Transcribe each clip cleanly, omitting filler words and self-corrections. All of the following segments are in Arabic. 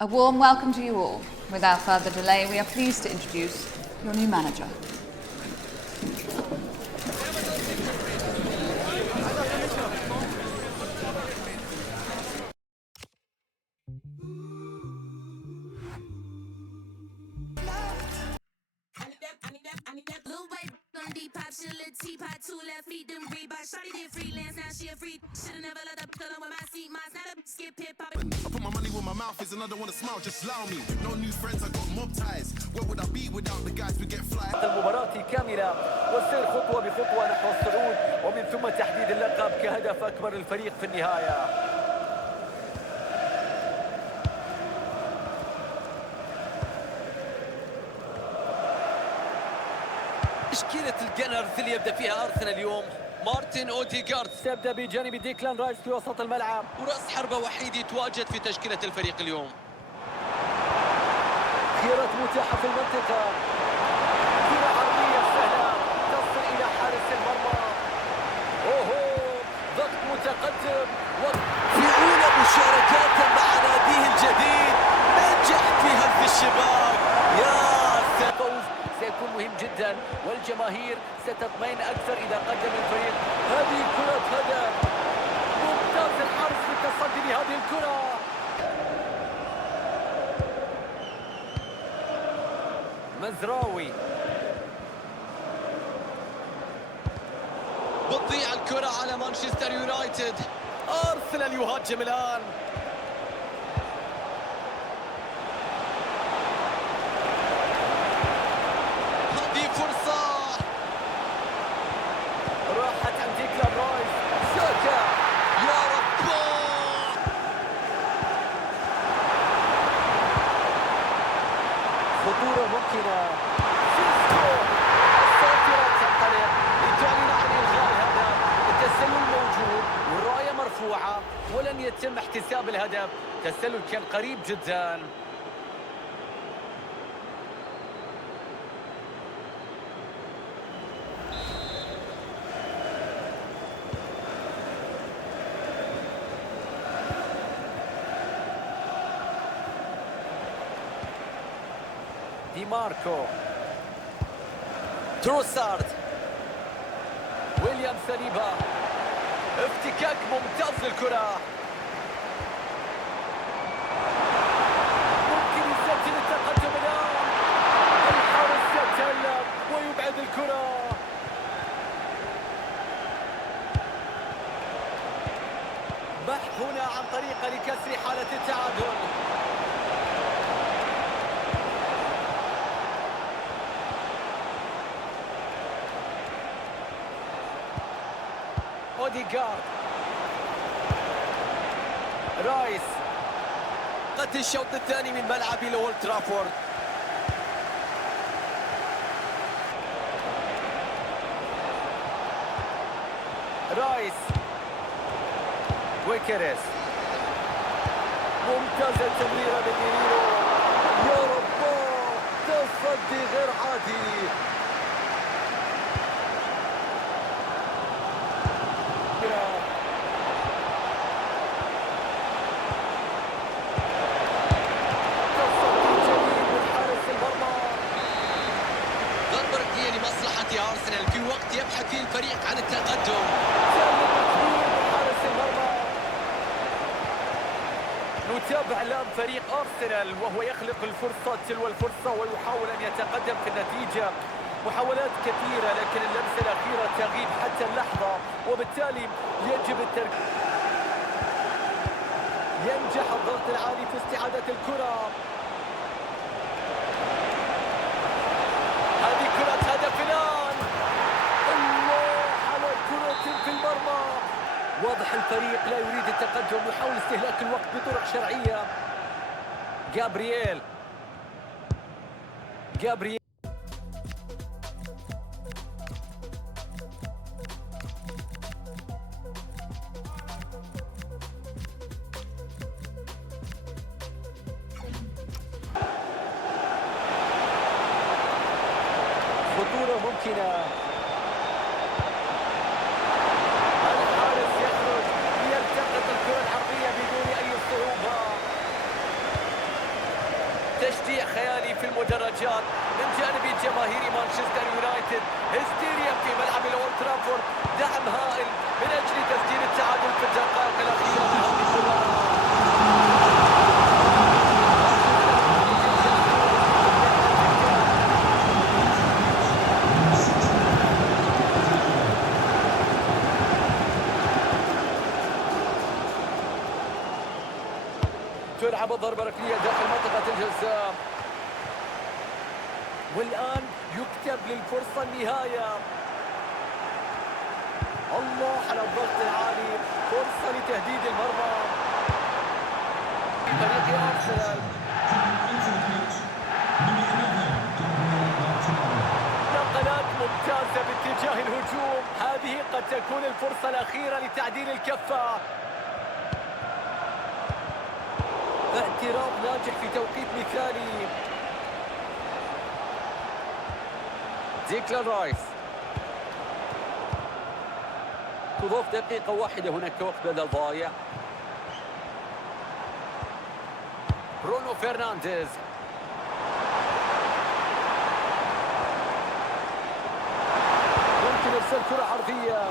A warm welcome to you all. Without further delay, we are pleased to introduce your new manager. I put my money where my mouth is and I don't want to smile, just allow me. No new friends, I got mob ties. Where would I be without the guys we get fly? المباراة كاملة والسير خطوة بخطوة نحو الصعود ومن ثم تحديد اللقب كهدف أكبر للفريق في النهاية. تشكيلة الجنرز اللي يبدأ فيها أرسنال اليوم: مارتن أوديغارد تبدأ بجانب ديكلان رايس في وسط الملعب، ورأس حربة وحيد يتواجد في تشكيلة الفريق اليوم. خيارات متاحة في المنطقة، كرة عرضية سهلة تصل إلى حارس المرمى. ضغط متقدم في أولى مشاركاته مع ناديه الجديد نجح في هدف الشباك. فوز سيكون مهم جدا والجماهير ستطمئن أكثر إذا قدم الفريق هذه كرة هدف. ممتاز الحرص في التصدي لهذه الكرة. مزراوي بتضيع الكرة على مانشستر يونايتد. أرسنال يهاجم الآن. هذه فرصة راحت عند ديكلان رايس. ساكا يا رب، خطورة ممكنة. سيسكو الساطرة تنطلق لتعلن عن إلغاء الهدف. التسلل موجود والراية مرفوعة ولن يتم احتساب الهدف. التسلل كان قريب جدا. دي ماركو، تروسارد، ويليام ساليبا، افتكاك ممتاز للكرة. ممكن يسجل التقدم الآن. الحارس يتألق ويبعد الكرة. بحث هنا عن طريقة لكسر حالة التعادل. أوديغارد، رايس، قد الشوط الثاني من ملعب أولد ترافورد. رايس، ويكريس، ممتازة التمريرة من دينيرو. يا رب، تصدي غير عادي. أرسنال في وقت يبحث فيه الفريق عن التقدم. نتابع الآن فريق أرسنال وهو يخلق الفرصة تلو الفرصة ويحاول أن يتقدم في النتيجة. محاولات كثيرة لكن اللمسة الأخيرة تغيب حتى اللحظة وبالتالي يجب التركيز. ينجح الضغط العالي في استعادة الكرة. هذه كرة هدف الآن. الله على كرة في المرمى. واضح الفريق لا يريد التقدم، يحاول استهلاك الوقت بطرق شرعية. جابرييل خطورة ممكنة. الانفجار من جانب جماهير مانشستر يونايتد. هستيريا في ملعب الأولد ترافورد، دعم هائل من أجل تسجيل التعادل في الدقائق الأخيرة من هذه المباراة. تلعب الضربة ركنية داخل منطقة الجزاء، والآن يكتب للفرصة النهاية. الله على الضغط العالي، فرصة لتهديد المرمى فريق أرسنال. نقلات ممتازة باتجاه الهجوم، هذه قد تكون الفرصة الأخيرة لتعديل الكفة. اعتراض ناجح في توقيت مثالي. ديكلان رايس، تضاف دقيقة واحدة هناك وقت بدل ضايع. برونو فرنانديز، ممكن ارسال كرة عرضية.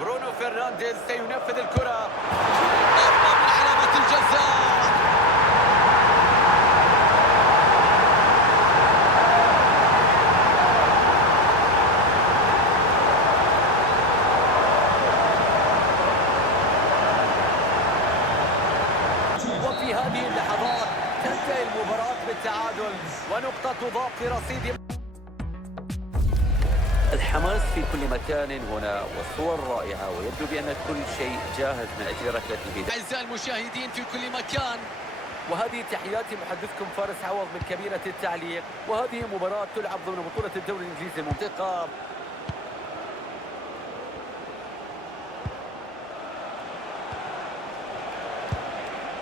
برونو فرنانديز سينفذ الكرة، ضربة من علامة الجزاء. وفي هذه اللحظات تنتهي المباراة بالتعادل ونقطة تضاف لرصيد. الحماس في كل مكان هنا والصور رائعة، ويبدو بأن كل شيء جاهز من أجل ركلة البداية. أعزائي المشاهدين في كل مكان، وهذه تحياتي محدثكم فارس عوض من كبيرة التعليق، وهذه مباراة تلعب ضمن بطولة الدوري الإنجليزي المنطقة.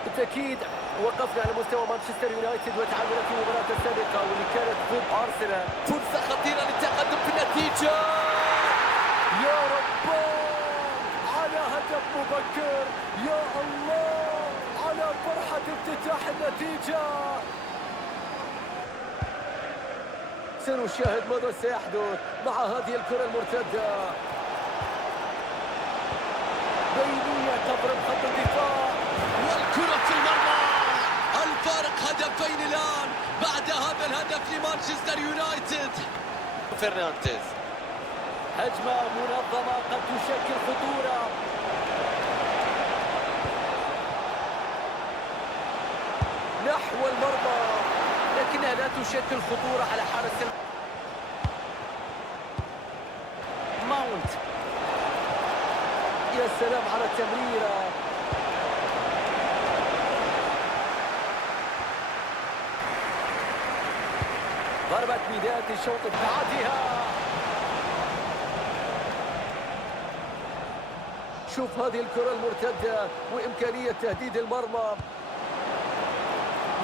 بالتأكيد وقفنا على مستوى مانشستر يونايتد وتعادل في المباراة السابقة واللي كانت ضد أرسنال. فرصة خطيرة للتقدم في النتيجة. يا رب على هدف مبكر، يا الله على فرحة افتتاح النتيجة. سنشاهد ماذا سيحدث مع هذه الكرة المرتدة. بينية تضرب خط الدفاع والكرة في المرمى. الفارق هدفين الآن بعد هذا الهدف لمانشستر يونايتد. فرنانديز، هجمة منظمة قد تشكل خطورة. نحو المرمى لكنها لا تشكل خطورة على حارس ماونت. يا سلام على التمريرة. ضربة بداية الشوط بعدها. شوف هذه الكرة المرتدة وإمكانية تهديد المرمى.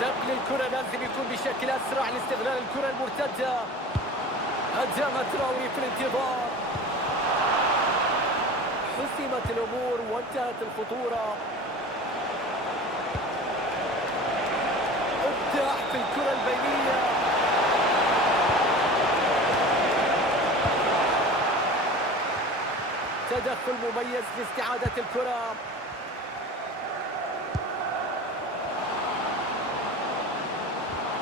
نقل الكرة لازم يكون بشكل أسرع لاستغلال الكرة المرتدة. أدام تراوري في الانتظار. حسمت الأمور وانتهت الخطورة. ابداع في الكرة البينية. تدخل مميز لاستعادة الكرة.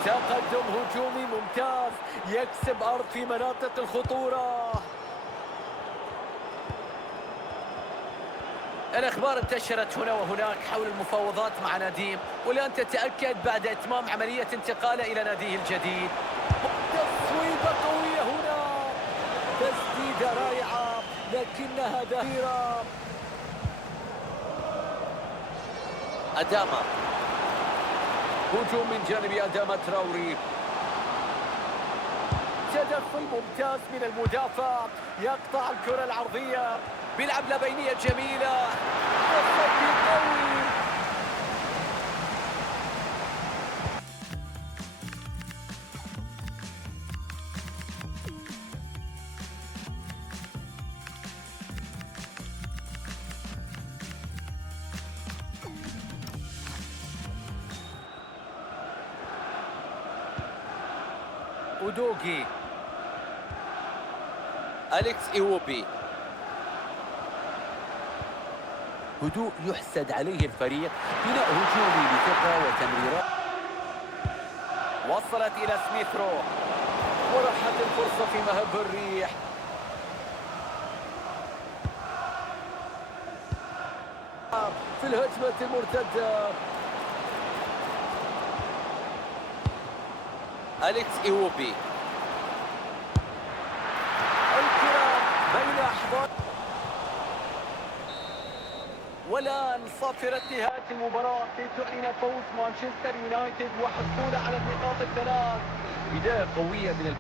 تقدم هجومي ممتاز يكسب أرض في مناطق الخطورة. الأخبار انتشرت هنا وهناك حول المفاوضات مع ناديم، والآن تتأكد بعد إتمام عملية انتقاله إلى ناديه الجديد. تصويبة قوية هنا، تسديدة رائعة لكنها دهيرة. أداما، هجوم من جانب أداما تراوري. تدخل ممتاز من المدافع، يقطع الكرة العرضية، بيلعب لبينية جميلة، تصدي قوي. أودوغي، أليكس إيوبي، هدوء يحسد عليه الفريق، بناء هجومي بثقة وتمريرات. وصلت إلى سميث رو، وراحت الفرصة في مهب الريح. في الهجمة المرتدة أليكس إيوبي، الكرة بين أحضان. والآن صافرة نهاية المباراة لتعلن فوز مانشستر يونايتد وحصوله على النقاط الثلاث. بداية قوية من